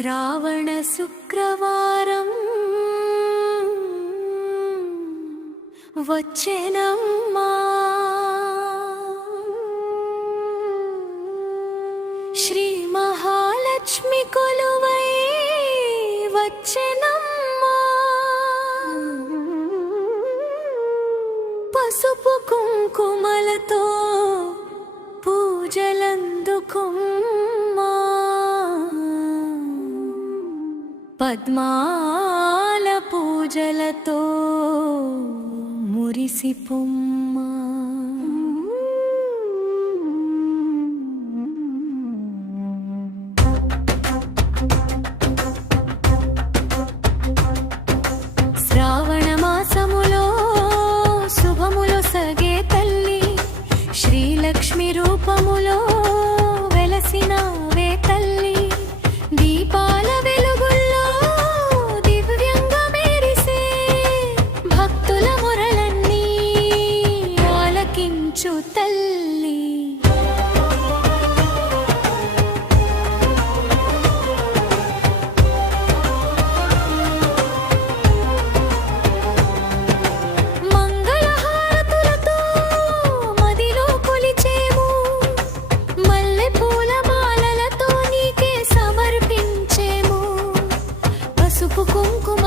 శ్రావణ శుక్రవారం వచ్చెనమ్మా, శ్రీ మహాలక్ష్మి కొలువై వచ్చెనమ్మా. పసుపు కుంకుమలతో పూజలందుకుమ్మా, పద్మాల పూజలతో మురిసిపొమ్మా. శ్రావణ మాసములో శుభములో సగే తల్లి, శ్రీలక్ష్మి రూపములో వెలసినావే తల్లి. దీపాల వెలుగుల్లో దివ్యంగా మెరిసే భక్తుల మొరలన్నీ ఆలకించు తల్లి. మంగళహారతులతో మదిలో కొలిచేము, మల్లెపూల మాలలతో నీకే సమర్పించేము. పసుపు కుంకుమ